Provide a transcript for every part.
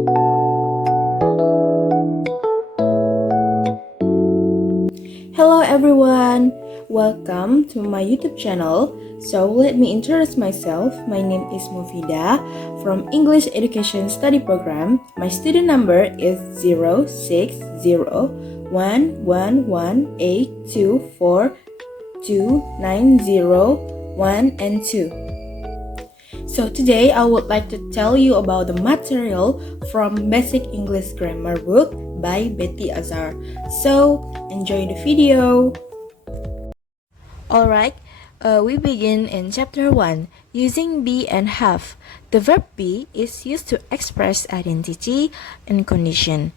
Hello everyone, welcome to my YouTube channel. So let me introduce myself. My name is Mufida from English Education Study Program. My student number is 0601118242901 and 2. So today I would like to tell you about the material from Basic English Grammar book by Betty Azar. So enjoy the video. Alright, we begin in chapter 1 using be and have. The verb be is used to express identity and condition.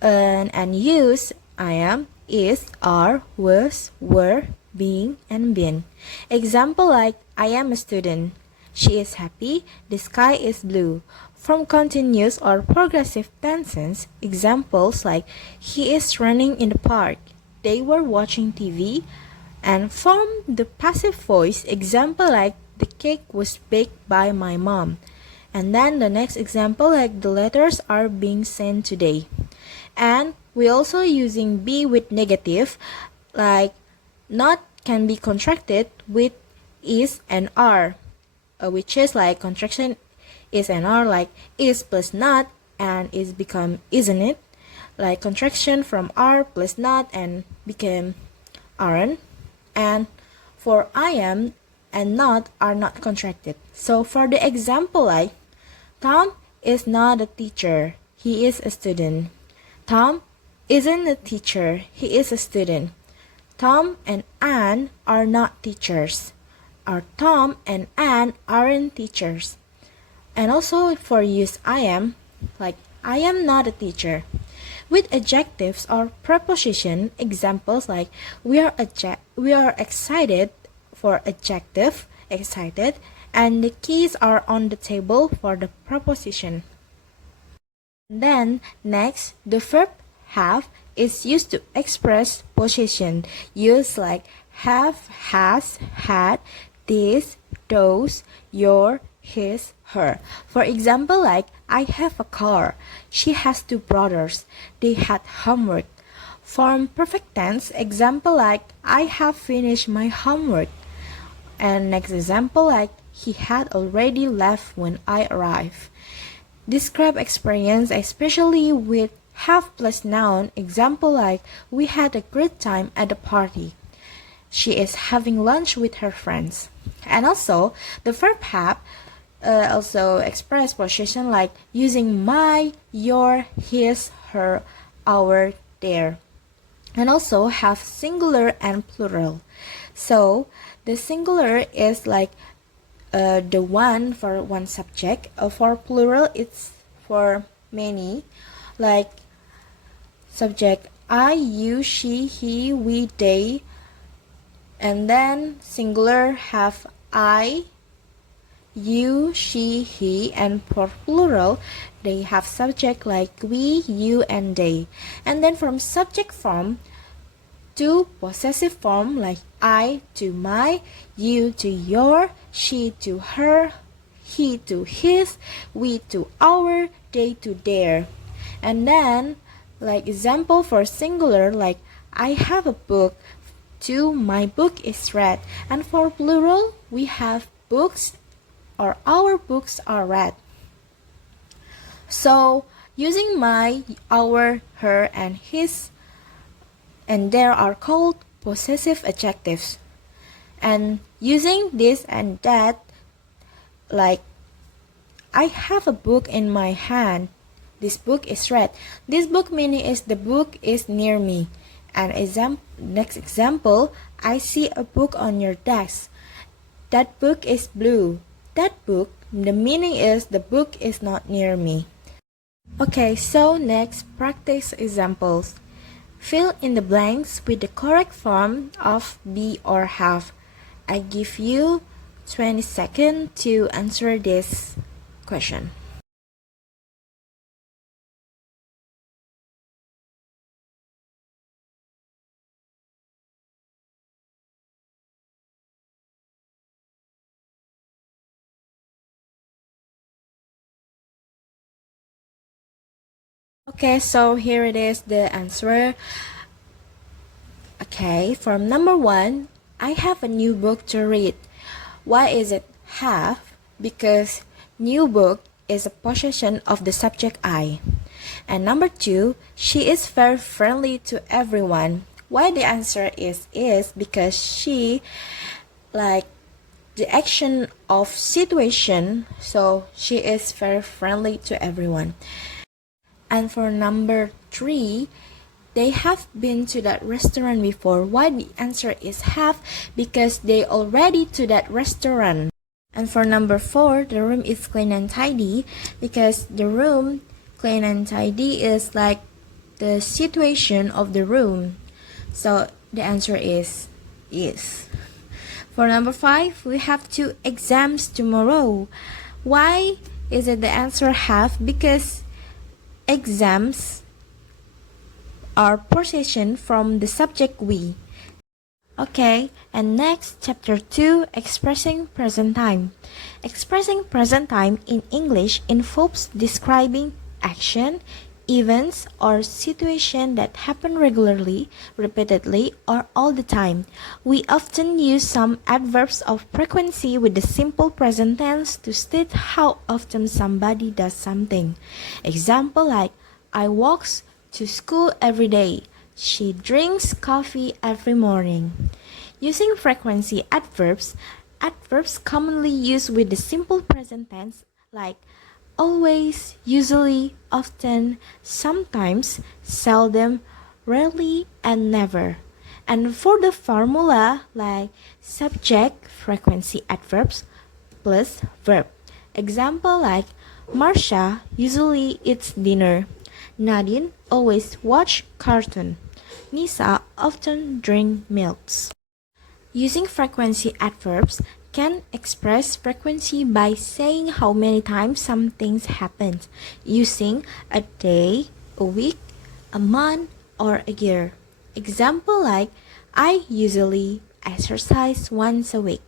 And use I am, is, are, was, were, being, and been. Example like I am a student. She is happy. The sky is blue. From continuous or progressive tenses, examples like he is running in the park. They were watching TV. And from the passive voice, example like the cake was baked by my mom. And then the next example like the letters are being sent today. And we also using be with negative, like not can be contracted with is and are, which is like contraction is and are, like is plus not and is become isn't it, like contraction from are plus not and became aren't. And for I am and not are not contracted. So for the example like Tom is not a teacher, he is a student. Tom isn't a teacher, he is a student. Tom and Anne are not teachers. Or Tom and Anne aren't teachers. And also for use I am, like I am not a teacher. With adjectives or preposition, examples like we are excited for adjective, excited, and the keys are on the table for the preposition. Then next, the verb have is used to express possession. Use like have, has, had, this, those, your, his, her. For example, like I have a car. She has two brothers. They had homework. Form perfect tense. Example like I have finished my homework. And next example like he had already left when I arrived. Describe experience especially with have plus noun. Example like we had a great time at the party. She is having lunch with her friends. And also the verb have also express possession like using my, your, his, her, our, their. And also have singular and plural. So the singular is like the one for one subject. For plural it's for many, like subject I, you, she, he, we, they. And then singular have I, you, she, he, and for plural they have subject like we, you, and they. And then from subject form to possessive form like I to my, you to your, she to her, he to his, we to our, they to their. And then like example for singular like I have a book, to my book is read. And for plural we have books or our books are read. So using my, our, her, and his and there are called possessive adjectives. And using this and that, like I have a book in my hand. This book is read. This book meaning is the book is near me. And next example, I see a book on your desk. That book is blue. That book, the meaning is the book is not near me. Okay, so next, practice examples. Fill in the blanks with the correct form of be or have. I give you 20 seconds to answer this question. Okay, so here it is, the answer. Okay, from number 1, I have a new book to read. Why is it have? Because new book is a possession of the subject I. And number 2, she is very friendly to everyone. Why the answer is because she like the action of situation, so she is very friendly to everyone. And for number 3, they have been to that restaurant before. Why the answer is have? Because they already to that restaurant. And for number 4, the room is clean and tidy because the room clean and tidy is like the situation of the room. So the answer is yes. For number 5, we have 2 exams tomorrow. Why is it the answer have? Because exams are possession from the subject we. Okay, and next, chapter 2, expressing present time. Expressing present time in English involves describing action, events, or situation that happen regularly, repeatedly, or all the time. We often use some adverbs of frequency with the simple present tense to state how often somebody does something. Example like, I walks to school every day. She drinks coffee every morning. Using frequency adverbs, adverbs commonly used with the simple present tense like always, usually, often, sometimes, seldom, rarely, and never. And for the formula like subject frequency adverbs plus verb. Example like Marsha usually eats dinner. Nadine always watch cartoon. Nisa often drink milks. Using frequency adverbs can express frequency by saying how many times some things happen, using a day, a week, a month, or a year. Example like, I usually exercise once a week.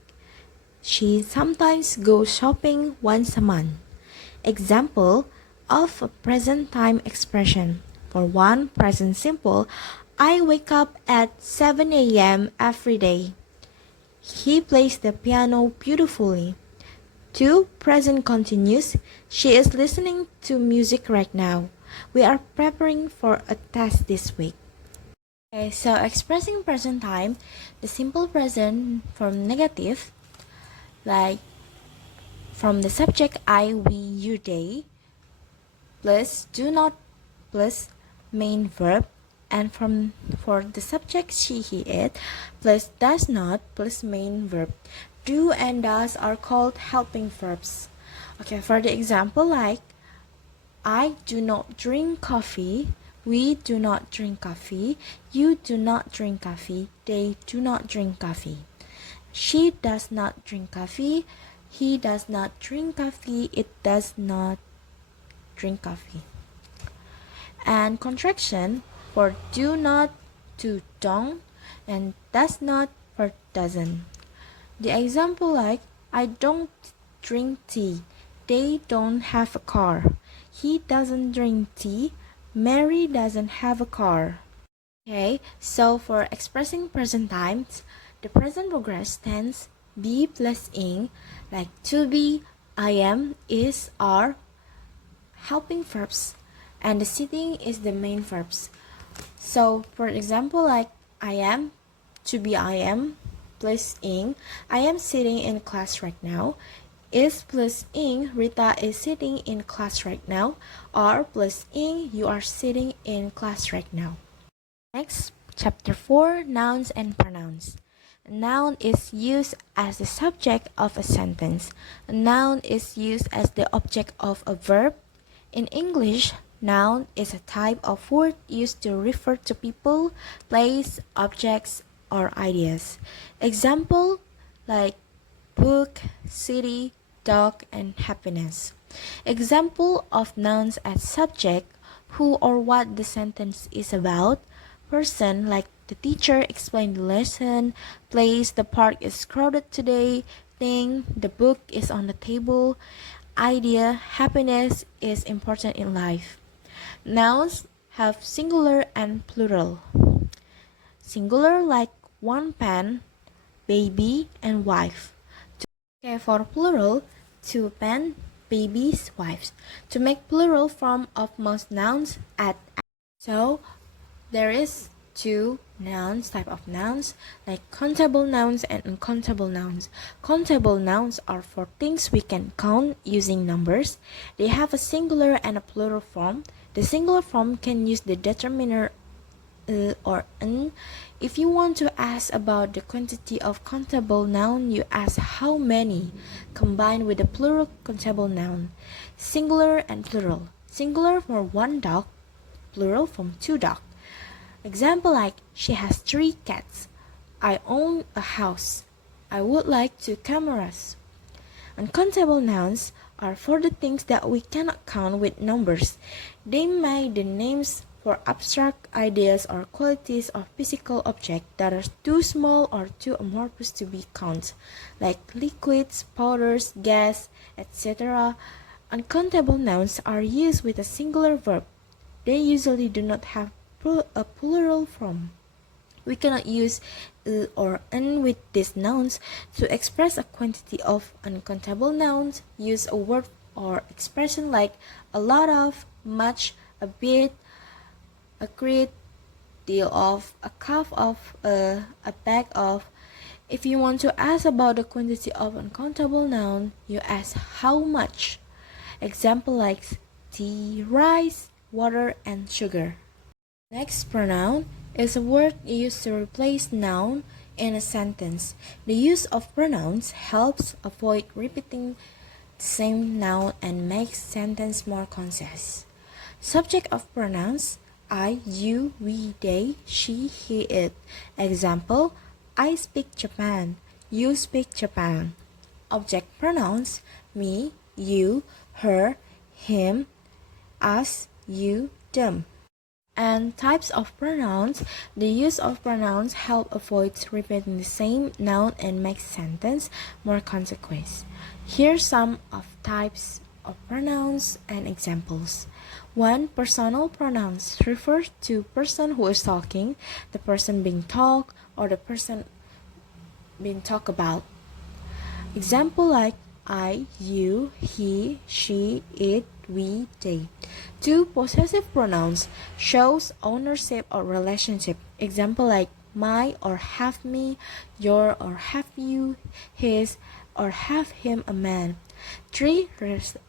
She sometimes goes shopping once a month. Example of a present time expression. For 1, present simple, I wake up at 7 a.m. every day. He plays the piano beautifully. 2, present continuous, she is listening to music right now. We are preparing for a test this week. Okay, so expressing present time, the simple present from negative, like from the subject I, we, you, they, plus do not plus main verb, and for the subject she, he, it plus does not plus main verb. Do and does are called helping verbs. Okay, for the example like I do not drink coffee, we do not drink coffee, you do not drink coffee, they do not drink coffee. She does not drink coffee, he does not drink coffee, it does not drink coffee. And contraction for do not to don't, and does not for doesn't. The example like I don't drink tea, they don't have a car, he doesn't drink tea, Mary doesn't have a car. Okay, so for expressing present times, the present progress tense be plus ing, like to be, I am, is, are helping verbs, and the sitting is the main verbs. So for example like I am, to be I am, plus ing, I am sitting in class right now, is plus ing, Rita is sitting in class right now, are plus ing, you are sitting in class right now. Next, chapter 4, nouns and pronouns. A noun is used as the subject of a sentence. A noun is used as the object of a verb. In English, noun is a type of word used to refer to people, place, objects, or ideas. Example like book, city, dog, and happiness. Example of nouns as subject, who or what the sentence is about. Person like the teacher explained the lesson. Place, the park is crowded today. Thing, the book is on the table. Idea, happiness is important in life. Nouns have singular and plural. Singular like one pen, baby, and wife. Okay, for plural, two pen, babies, wives. To make plural form of most nouns, add. So there is two type of nouns like countable nouns and uncountable nouns. Countable nouns are for things we can count using numbers. They have a singular and a plural form. The singular form can use the determiner or n. If you want to ask about the quantity of countable noun, you ask how many, combined with the plural countable noun. Singular and plural. Singular for one dog, plural from two dogs. Example like, she has 3 cats. I own a house. I would like 2 cameras. Uncountable nouns are for the things that we cannot count with numbers. They may be the names for abstract ideas or qualities of physical objects that are too small or too amorphous to be counted, like liquids, powders, gas, etc. Uncountable nouns are used with a singular verb. They usually do not have a plural form. We cannot use or n with these nouns to express a quantity of uncountable nouns. Use a word or expression like a lot of, much, a bit, a great deal of, a cup of, a bag of. If you want to ask about the quantity of uncountable noun, you ask how much. Example like tea, rice, water, and sugar. Next pronoun is a word used to replace noun in a sentence. The use of pronouns helps avoid repeating the same noun and makes sentence more concise. Subject of pronouns: I, you, we, they, she, he, it. Example: I speak Japan. You speak Japan. Object pronouns: me, you, her, him, us, you, them. And types of pronouns. The use of pronouns help avoid repeating the same noun and makes sentence more concise. Here's some of types of pronouns and examples. 1. Personal pronouns refer to person who is talking, the person being talked, or the person being talked about. Example like I, you, he, she, it, we, they. 2. Possessive pronouns shows ownership or relationship. Example like my or have me, your or have you, his or have him a man. 3.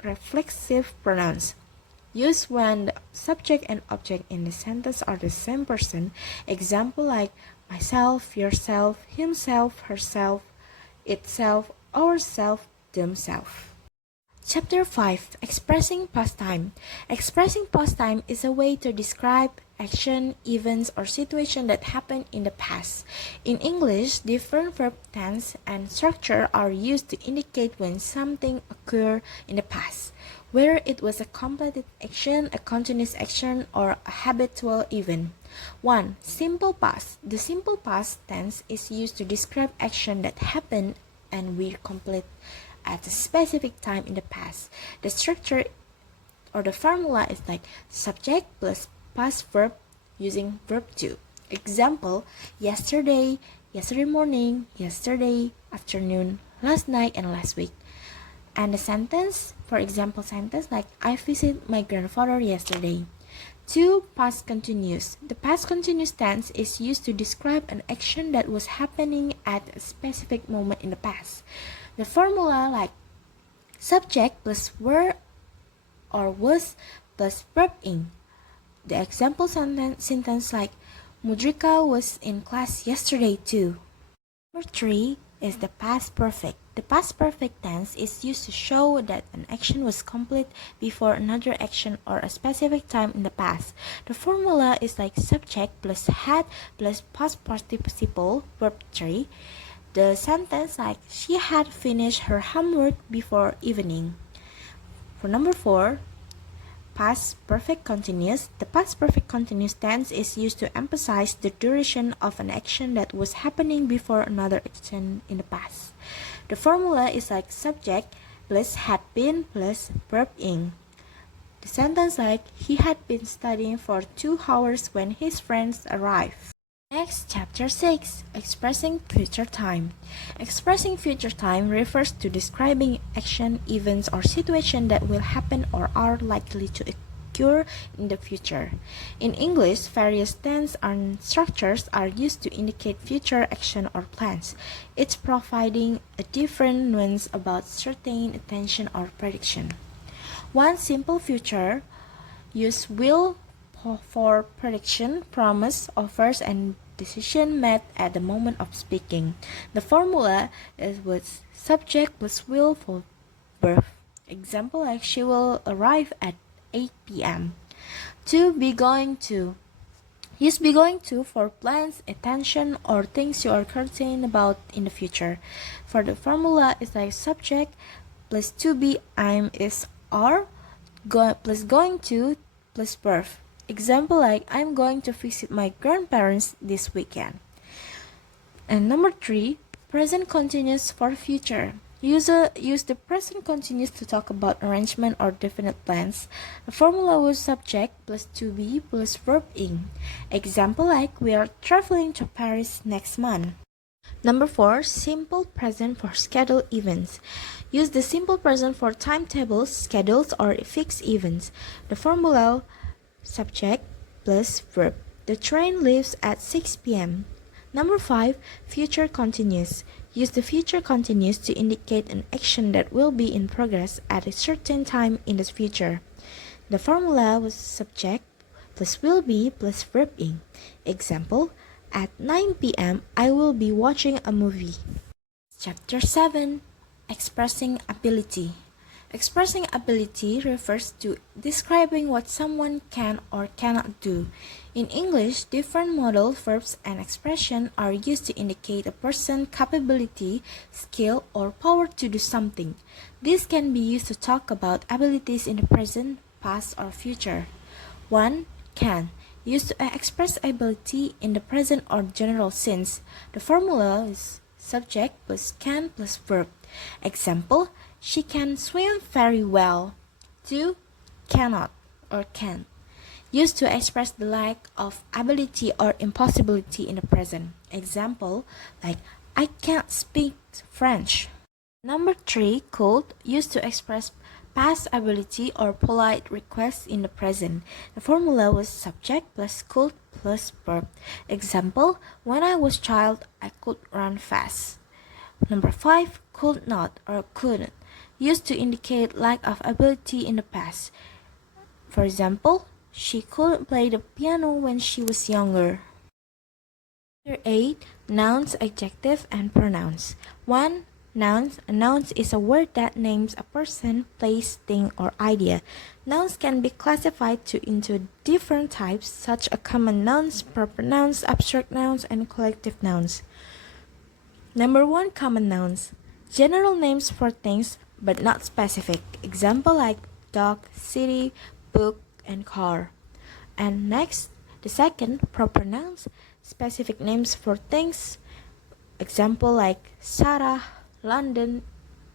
Reflexive pronouns used when the subject and object in the sentence are the same person. Example like myself, yourself, himself, herself, itself, ourself, themselves. Chapter 5. Expressing past time. Expressing past time is a way to describe action, events, or situation that happened in the past. In English, different verb tense and structure are used to indicate when something occurred in the past, whether it was a completed action, a continuous action, or a habitual event. 1. Simple past. The simple past tense is used to describe action that happened and were complete at a specific time in the past. The structure or the formula is like subject plus past verb using verb to. Example: yesterday, yesterday morning, yesterday afternoon, last night, and last week. And the sentence, for example sentence like I visited my grandfather yesterday. 2. Past continuous. The past continuous tense is used to describe an action that was happening at a specific moment in the past. The formula like subject plus were or was plus verb ing. The example sentence like Mudrika was in class yesterday too. Number 3 is the past perfect. The past perfect tense is used to show that an action was complete before another action or a specific time in the past. The formula is like subject plus had plus past participle verb 3. The sentence like she had finished her homework before evening. For number 4, past perfect continuous. The past perfect continuous tense is used to emphasize the duration of an action that was happening before another action in the past. The formula is like subject plus had been plus verb ing. The sentence like, he had been studying for 2 hours when his friends arrived. Next, chapter 6, expressing future time. Expressing future time refers to describing action, events, or situations that will happen or are likely to occur in the future. In English, various tense and structures are used to indicate future action or plans. It's providing a different nuance about certain attention or prediction. One simple future use will for prediction, promise, offers, and decision made at the moment of speaking. The formula is with subject plus will for birth. Example like she will arrive at 8 p.m. To be going to. Use be going to for plans, attention, or things you are concerned about in the future. For the formula is like subject plus to be I'm is are plus going to plus verb. Example like I'm going to visit my grandparents this weekend. And number 3, present continuous for future. Use the present continuous to talk about arrangement or definite plans. The formula was subject plus to be plus verb ing. Example like we are traveling to Paris next month. Number 4, simple present for scheduled events. Use the simple present for timetables, schedules, or fixed events. The formula subject plus verb. The train leaves at 6 p.m. Number 5, future continuous. Use the future continuous to indicate an action that will be in progress at a certain time in the future. The formula was subject plus will be plus verb ing. Example, at 9 p.m. I will be watching a movie. Chapter 7, expressing ability. Expressing ability refers to describing what someone can or cannot do. In English, different modal verbs and expressions are used to indicate a person's capability, skill, or power to do something. This can be used to talk about abilities in the present, past, or future. 1. Can. Used to express ability in the present or general sense. The formula is subject plus can plus verb. Example, she can swim very well. 2. Cannot or can. Used to express the lack of ability or impossibility in the present. Example, like I can't speak French. Number 3, could. Used to express past ability or polite request in the present. The formula was subject plus could plus verb. Example, when I was child, I could run fast. Number 5, could not or couldn't. Used to indicate lack of ability in the past. For example, she couldn't play the piano when she was younger. Chapter 8, nouns, adjective, and pronouns. 1. Nouns. A noun is a word that names a person, place, thing, or idea. Nouns can be classified into different types, such as common nouns, proper nouns, abstract nouns, and collective nouns. Number 1, common nouns. General names for things, but not specific. Example like dog, city, book, and car. And next, the second, proper nouns. Specific names for things. Example like Sarah, London,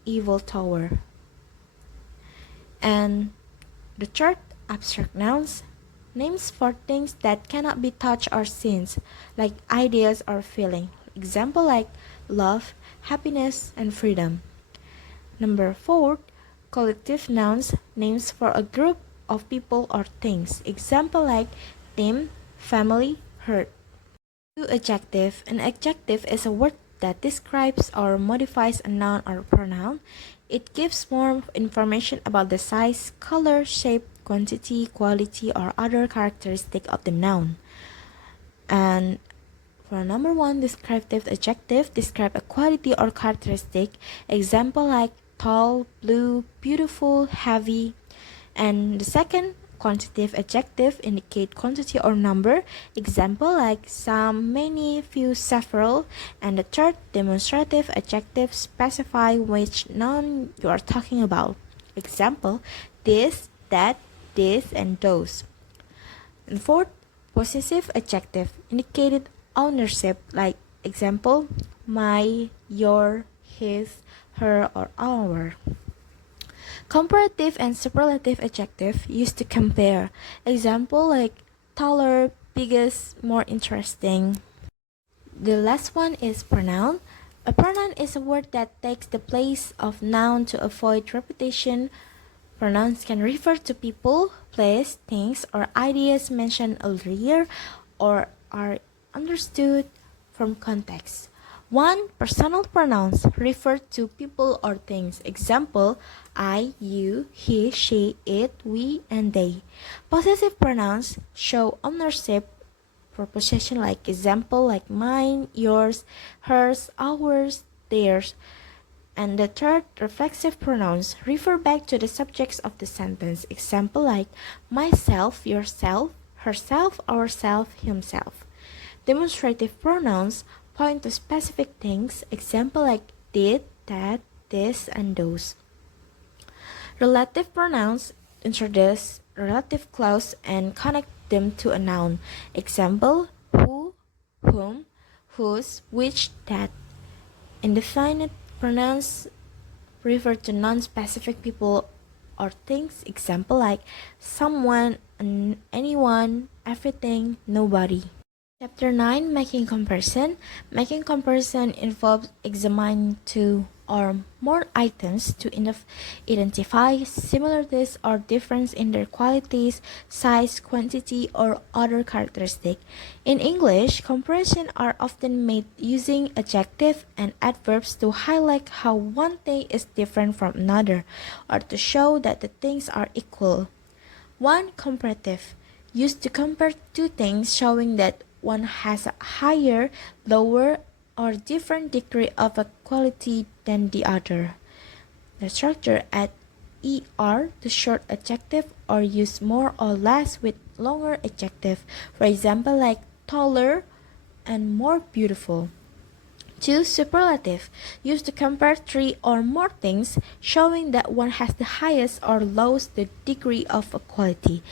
Eiffel Tower. And the third, abstract nouns. Names for things that cannot be touched or seen, like ideas or feeling. Example like love, happiness, and freedom. Number 4, collective nouns, names for a group of people or things. Example like team, family, herd. 2, adjective. An adjective is a word that describes or modifies a noun or pronoun. It gives more information about the size, color, shape, quantity, quality, or other characteristic of the noun. And for number 1, descriptive adjective, describe a quality or characteristic. Example like tall, blue, beautiful, heavy. And the second, quantitative adjective, indicate quantity or number. Example like some, many, few, several. And the third, demonstrative adjective, specify which noun you are talking about. Example, this, that, this, and those. And fourth, possessive adjective, indicated ownership, like example, my, your, his, her, or our. Comparative and superlative adjective used to compare. Example like taller, biggest, more interesting. The last one is pronoun. A pronoun is a word that takes the place of noun to avoid repetition. Pronouns can refer to people, place, things, or ideas mentioned earlier or are understood from context. 1. Personal pronouns refer to people or things. Example, I, you, he, she, it, we, and they. Possessive pronouns show ownership for possession like example like mine, yours, hers, ours, theirs. And the third, reflexive pronouns refer back to the subjects of the sentence. Example like myself, yourself, herself, ourself, himself. Demonstrative pronouns point to specific things. Example like did, that, this, and those. Relative pronouns introduce relative clause and connect them to a noun. Example who, whom, whose, which, that. Indefinite pronouns refer to non-specific people or things. Example like someone, anyone, everything, nobody. Chapter 9, Making Comparison. Making comparison involves examining two or more items to identify similarities or difference in their qualities, size, quantity, or other characteristics. In English, comparisons are often made using adjectives and adverbs to highlight how one thing is different from another or to show that the things are equal. 1. Comparative. Used to compare two things, showing that one has a higher, lower, or different degree of a quality than the other. The structure add er to short adjective or use more or less with longer adjective. For example, like taller and more beautiful. 2. Superlative. Used to compare three or more things, showing that one has the highest or lowest degree of equality.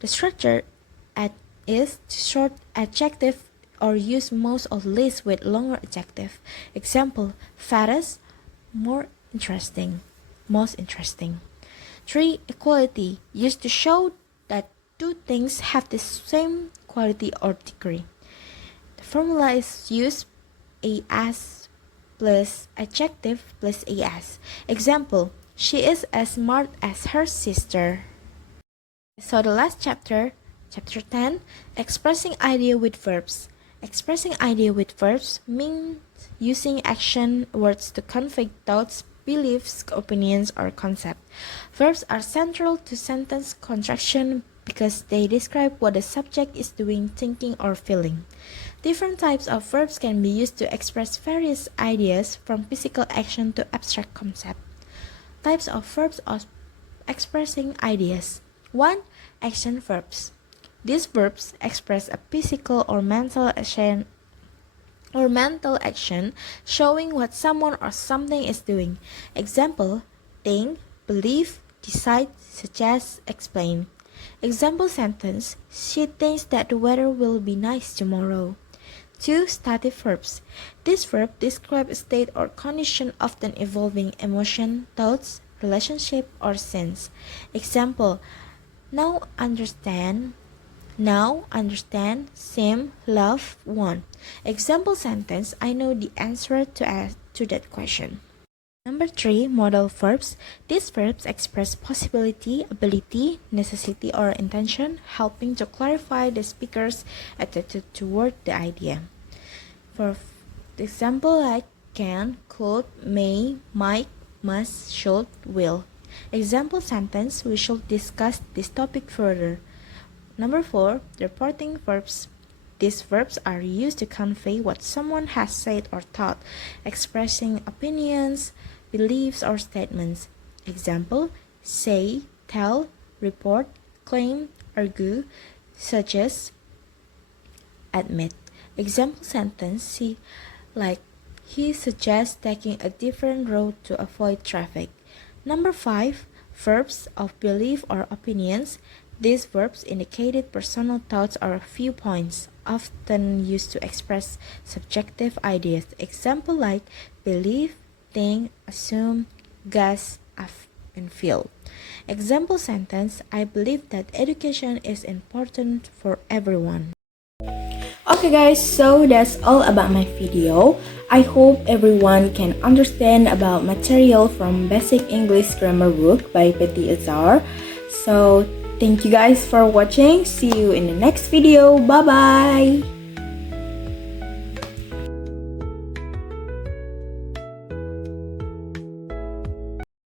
The structure at is to short adjective or use most or least with longer adjective. Example, fattest, more interesting, most interesting. 3. Equality. Used to show that two things have the same quality or degree. The formula is used as plus adjective plus as. Example, she is as smart as her sister. So the last chapter, chapter 10, expressing idea with verbs. Expressing idea with verbs means using action words to convey thoughts, beliefs, opinions, or concepts. Verbs are central to sentence construction because they describe what the subject is doing, thinking, or feeling. Different types of verbs can be used to express various ideas, from physical action to abstract concept. Types of verbs of expressing ideas. 1. Action verbs. These verbs express a physical or mental action showing what someone or something is doing. Example, think, believe, decide, suggest, explain. Example sentence, she thinks that the weather will be nice tomorrow. 2. Stative verbs. This verb describe a state or condition often involving emotion, thoughts, relationship, or sense. Example, now understand, seem, love, want. Example sentence, I know the answer to that question. Number 3, modal verbs. These verbs express possibility, ability, necessity, or intention, helping to clarify the speaker's attitude toward the idea. For example, like can, could, may, might, must, should, will. Example sentence, we should discuss this topic further. Number 4, reporting verbs. These verbs are used to convey what someone has said or thought, expressing opinions, beliefs, or statements. Example, say, tell, report, claim, argue, suggest, admit. Example sentence, he suggests taking a different road to avoid traffic. Number 5, verbs of belief or opinions. These verbs indicated personal thoughts or viewpoints, often used to express subjective ideas. Example like believe, think, assume, guess, and feel. Example sentence: I believe that education is important for everyone. Okay guys, so that's all about my video. I hope everyone can understand about material from Basic English Grammar Book by Petit Azar. So thank you guys for watching. See you in the next video. Bye bye.